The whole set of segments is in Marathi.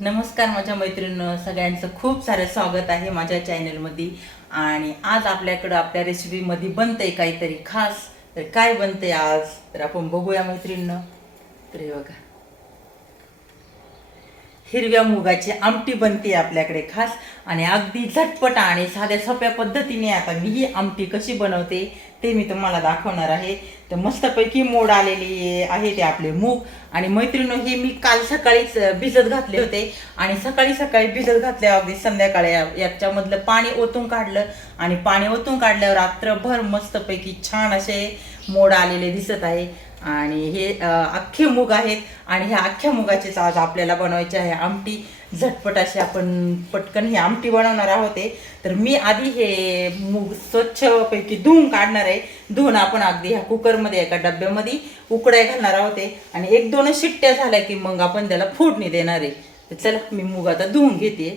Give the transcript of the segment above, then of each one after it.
नमस्कार माझ्या मैत्रिणीनं सगळ्यांचं खूप सारं स्वागत आहे माझ्या चॅनलमध्ये. आणि आज आपल्याकडं आपल्या रेसिपीमध्ये बनतंय काहीतरी खास. तर काय बनतंय आज? तर आपण बघूया मैत्रिणीनं. तर हे बघा. हिरव्या मुगाची आमटी बनते आपल्याकडे खास. आणि अगदी झटपट आणि साध्या सोप्या पद्धतीने आता मी ही आमटी कशी बनवते ते मी तुम्हाला दाखवणार आहे. तर मस्तपैकी मोड आलेली आहे ते आपले मूग. आणि मैत्रिणी हे मी काल सकाळीच भिजत घातले होते. आणि सकाळी सकाळी भिजत घातल्या अगदी संध्याकाळी या- याच्यामधलं पाणी ओतून काढलं. आणि पाणी ओतून काढल्यावर रात्रभर मस्तपैकी छान असे मोड आलेले दिसत आहे. आणि हे अख्खे मूग आहेत आणि ह्या अख्ख्या मुगाचीच आज आपल्याला बनवायची आहे आमटी. झटपट अशी आपण पटकन ही आमटी बनवणार आहोत तर मी आधी हे मूग स्वच्छपैकी धुवून काढणार आहे. धुवून आपण अगदी ह्या कुकरमध्ये एका डब्यामध्ये उकडाय घालणार आहोत आणि एक दोन शिट्ट्या झाल्या की मग आपण त्याला फोडणी देणार आहे. तर चला मी मूग आता धुवून घेते.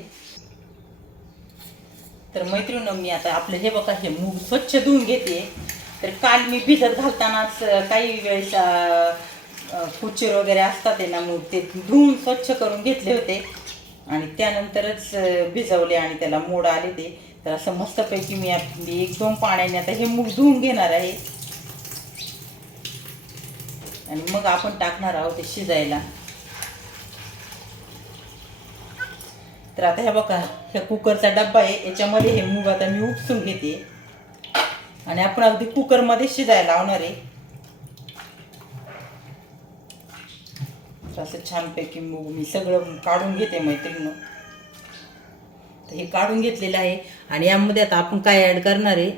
तर मैत्रिणी मी आता आपलं हे बघा हे मूग स्वच्छ धुवून घेते. तर काल मी भिजत घालतानाच काही वेळेस अं, कुचीर वगैरे असतात आहे ना मूग ते धुवून स्वच्छ करून घेतले होते. आणि त्यानंतरच भिजवले आणि त्याला मोड आले ते. तर असं मस्तपैकी मी आपली एक दोन पाण्याने आता हे मूग धुवून घेणार आहे. आणि मग आपण टाकणार आहोत ते शिजायला. तर आता हे बघा ह्या कुकरचा डब्बा आहे. याच्यामध्ये हे मूग आता मी उपसून घेते. आणि आपण अगदी कुकरमध्ये शिजायला लावणार आहे. असं छानपैकी मूग मी सगळं काढून घेते मैत्रिणीनं. तर हे काढून घेतलेलं आहे आणि यामध्ये आता आपण काय ॲड करणार आहे?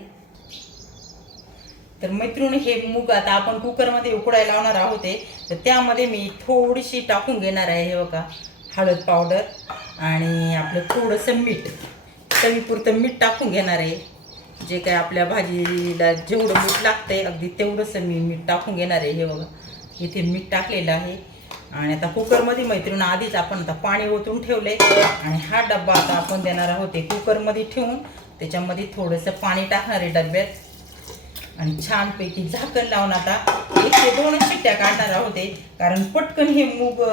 तर मैत्रिणी हे मूग आता आपण कुकरमध्ये उकडायला लावणार आहोत तर त्यामध्ये मी थोडीशी टाकून घेणार आहे हे बघा. हळद पावडर आणि आपलं थोडंसं मीठ. चवीपुरतं मीठ टाकून घेणार आहे. जे काय आपल्या भाजीला जेवढं मीठ लागतंय अगदी तेवढंसं मी मीठ टाकून घेणार आहे. हे बघा इथे मीठ टाकलेलं आहे. आणि आता कुकरमध्ये मैत्रीण आधीच आपण आता पाणी ओतून ठेवले आणि हा डब्बा आता आपण देणार आहोत कुकरमध्ये ठेवून. त्याच्यामध्ये थोडंसं पाणी टाकणार आहे डब्यात. आणि छानपैकी झाकण लावून आता एक ते दोन शिट्ट्या काढणार आहोत कारण पटकन हे मूग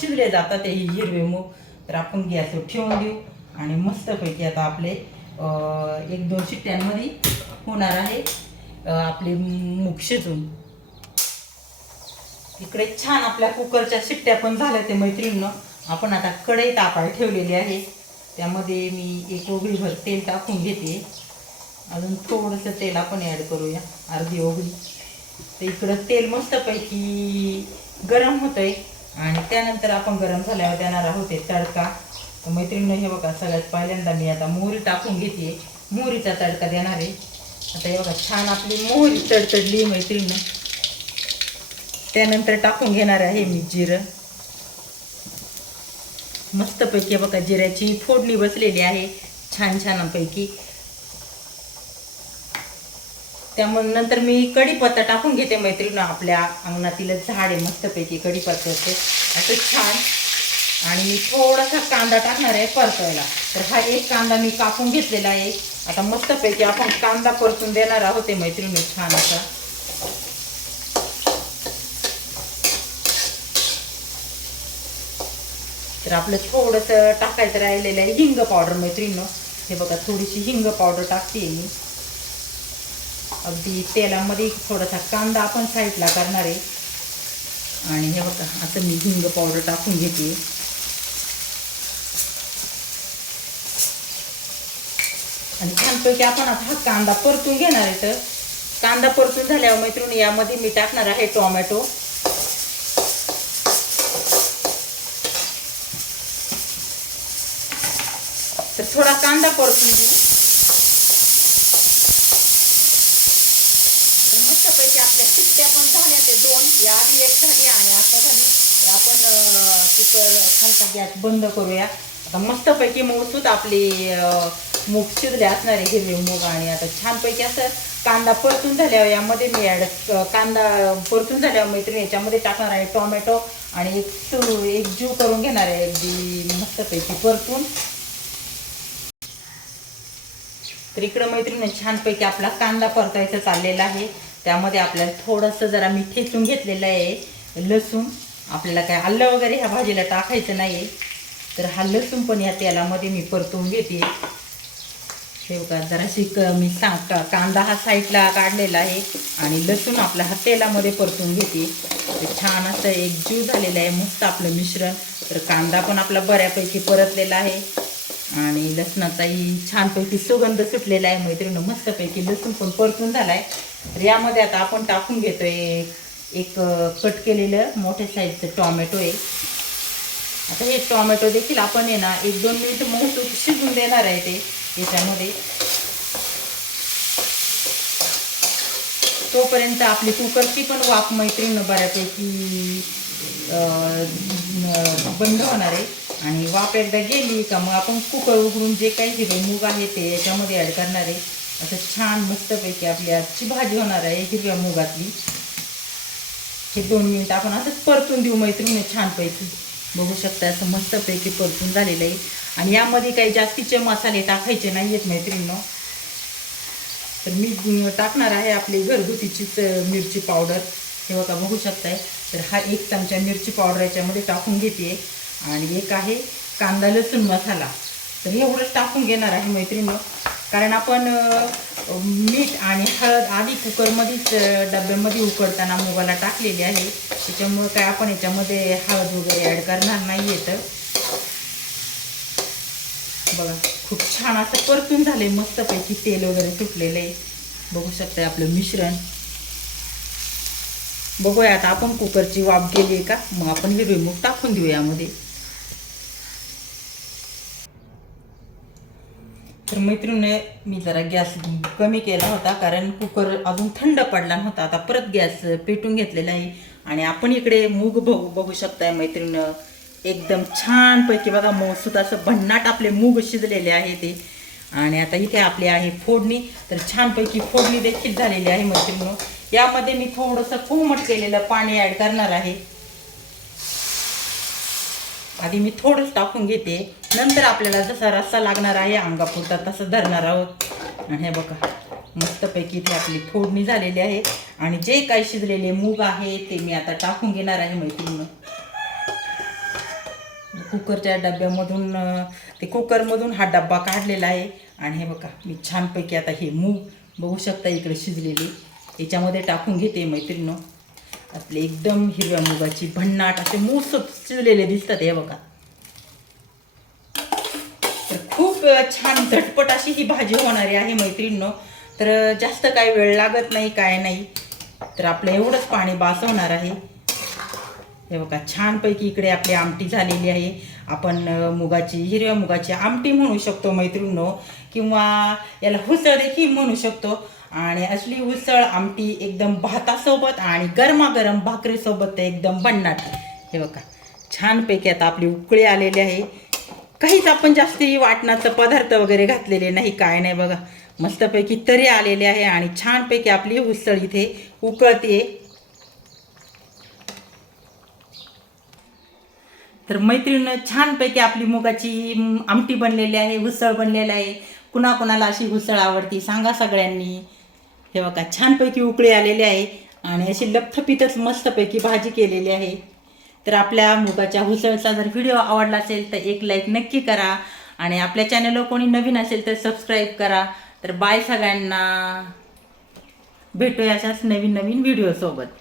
शिजले जातात हे हिरवे मूग. तर आपण गॅसवर ठेवून देऊ. आणि मस्तपैकी आता आपले एक दोन शिट्ट्यांमध्ये होणार आहे आपले मूग शिजून इकडे छान आपल्या कुकरच्या शिट्ट्या पण झाल्या ते मैत्रिणीनं. आपण आता कढई तापाय ठेवलेली आहे. त्यामध्ये मी एक ओघळीभर तेल टाकून घेते. अजून थोडंसं तेल आपण ॲड करूया अर्धी ओघळी तर इकडं तेल मस्तपैकी गरम होतंय. आणि त्यानंतर आपण गरम झाल्यावर देणार आहोत ते तडका. तर मैत्रिणीनं हे बघा सगळ्यात पहिल्यांदा मी आता मोहरी टाकून घेते. मोहरीचा तडका देणार आहे. आता हे बघा छान आपली मोहरी तडतडली मैत्रिणीनं. त्यानंतर टाकून घेणार आहे मी जिरं. मस्तपैकी बघा जिऱ्याची फोडणी बसलेली आहे छान छानपैकी. त्यामुळे नंतर मी कढीपत्ता टाकून घेते मैत्रिणीनं आपल्या अंगणातील झाड आहे मस्तपैकी कढीपत्त्याचे. असं छान. आणि मी थोडासा कांदा टाकणार आहे परतायला तर हा एक कांदा मी कापून घेतलेला आहे. आता मस्तपैकी आपण कांदा परतून देणार आहोत ते मैत्रिणी छान असा. तर आपलं थोडंसं टाकायचं राहिलेलं आहे हिंग पावडर मैत्रिणीनं. हे बघा थोडीशी हिंग पावडर टाकते मी. अगदी तेलामध्ये थोडासा कांदा आपण साईडला करणार आहे. आणि हे बघा असं मी हिंग पावडर टाकून घेते. आणि छानपैकी आपण आता हा कांदा परतून घेणार आहे तर. कांदा परतून झाल्यावर मैत्रिणी यामध्ये मी टाकणार आहे टोमॅटो. तर थोडा कांदा परतून घेऊ. तर मस्तपैकी आपल्या शिट्ट्या पण झाल्या ते दोन. या आधी एक झाली आणि आता झाली. आपण कुकर खालचा गॅस बंद करूया. आता मस्तपैकी मऊसूत आपली मूग शिजले असणारे हिरवे मूग आणि आता छानपैकी असं कांदा परतून झाल्यावर यामध्ये मी ॲड कांदा परतून झाल्यावर मैत्रिणी याच्यामध्ये टाकणार आहे टोमॅटो आणि एक एक जीव करून घेणार आहे अगदी मस्तपैकी परतून. तर इकडं मैत्रिणी छानपैकी आपला कांदा परतायचा चाललेला आहे. त्यामध्ये आपल्याला थोडंसं जरा मी ठेचून घेतलेलं आहे. लसूण आपल्याला काय आलं वगैरे ह्या भाजीला टाकायचं नाही तर हा लसूण पण या तेलामध्ये मी परतून घेते. हे बघा जराशी क मी सांग कांदा हा साईडला काढलेला आहे आणि लसूण आपला हा तेलामध्ये परतून घेते. छान असं एक जीव झालेला आहे मस्त आपलं मिश्रण. तर कांदा पण आपला बऱ्यापैकी परतलेला आहे. आणि लसणाचाही छानपैकी सुगंध सुटलेला आहे. मैत्रिणी मस्तपैकी लसूण पण परतून झाला आहे तर यामध्ये आता आपण टाकून घेतोय एक कट केलेलं मोठ्या साईजचं टॉमॅटो आहे. आता हे टॉमॅटो देखील आपण आहे ना एक दोन मिनिट मऊ शिजून देणार आहे ते. याच्यामध्ये तोपर्यंत आपली कुकरची पण वाफ मैत्रीण बऱ्यापैकी बंद होणार आहे. आणि वाफ एकदा गेली का मग आपण कुकर उघडून जे काही हिरवे मूग आहे ते याच्यामध्ये ॲड करणार आहे. असं छान मस्तपैकी आपली आजची भाजी होणार आहे हिरव्या मुगातली. हे दोन मिनिट आपण असंच परतून देऊ मैत्रिणी छानपैकी. बघू शकता असं मस्तपैकी परतून झालेलं आहे. आणि यामध्ये काही जास्तीचे मसाले टाकायचे नाही आहेत मैत्रिणीनं. तर मी टाकणार आहे आपली घरगुतीचीच मिरची पावडर. हे बघा बघू शकताय. तर हा एक चमचा मिरची पावडर याच्यामध्ये टाकून घेते. आणि एक आहे कांदा लसूण मसाला. तर एवढंच टाकून घेणार आहे मैत्रिणीनं. कारण आपण मीठ आणि हळद आधी कुकरमध्येच डब्यामध्ये उकडताना मुगाला टाकलेली आहे. त्याच्यामुळं काय आपण याच्यामध्ये हळद वगैरे ॲड करणार नाही तर बघा खूप छान असं परतून झाले मस्तपैकी तेल वगैरे सुटलेलं आहे बघू शकताय आपलं मिश्रण. बघूया आता आपण कुकरची वाफ गेली आहे का? मग आपण हिरवी मूग टाकून देऊ यामध्ये. तर मैत्रिणीने मी जरा गॅस कमी केला होता कारण कुकर अजून थंड पडला नव्हता. आता परत गॅस पेटून घेतलेला आहे. आणि आपण इकडे मूग बघू बघू शकताय मैत्रीण. एकदम छानपैकी बघा मौसूद असं भन्नाट आपले मूग शिजलेले आहे ते. आणि आता ही काय आपली आहे फोडणी. तर छानपैकी फोडणी देखील झालेली आहे मैत्रिणी यामध्ये मी थोडंसं कोमट केलेलं पाणी ॲड करणार आहे. आधी मी थोडंच टाकून घेते. नंतर आपल्याला जसा रस्सा लागणार आहे अंगापुरता तसं धरणार आहोत. आणि हे बघा मस्तपैकी इथे आपली फोडणी झालेली आहे. आणि जे काही शिजलेले मूग आहे ते मी आता टाकून घेणार आहे मैत्रिणी कुकरच्या डब्यामधून ते कुकरमधून हा डब्बा काढलेला आहे. आणि हे बघा मी छानपैकी आता हे मूग बघू शकता इकडे शिजलेली. याच्यामध्ये टाकून घेते मैत्रिणी आपले एकदम हिरव्या मुगाची भन्नाट असे मूसत शिजलेले दिसतात हे बघा. तर खूप छान झटपट अशी ही भाजी होणारी आहे मैत्रिणीनो. तर जास्त काही वेळ लागत नाही काय नाही. तर आपलं एवढंच पाणी बासवणार आहे. हे बघा छानपैकी इकडे आपली आमटी झालेली आहे. आपण मुगाची हिरव्या मुगाची आमटी म्हणू शकतो मैत्रिणो किंवा याला हुसळ देखील म्हणू शकतो. आणि असली उसळ आमटी एकदम भातासोबत आणि गरमागरम भाकरीसोबत ते एकदम भन्नाट हे बघा छानपैकी आता आपली उकळी आलेली आहे. काहीच आपण जास्ती वाटणाचं पदार्थ वगैरे घातलेले नाही काय नाही बघा. मस्तपैकी तरी आलेले आहे आणि छानपैकी आपली उसळ इथे उकळते तर मैत्रिणीनं छानपैकी आपली मुगाची आमटी बनलेली आहे उसळ बनलेली आहे. कुणाकुणाला अशी उसळ आवडती सांगा सगळ्यांनी. हे बघा छानपैकी उकळी आलेली आहे आणि अशी लपथपीतच मस्तपैकी भाजी केलेली आहे. तर आपल्या मुगाच्या उसळचा जर व्हिडिओ आवडला असेल तर एक लाईक नक्की करा आणि आपल्या चॅनलवर कोणी नवीन असेल तर सबस्क्राईब करा. तर बाय सगळ्यांना. भेटूया अशाच नवीन नवीन व्हिडिओसोबत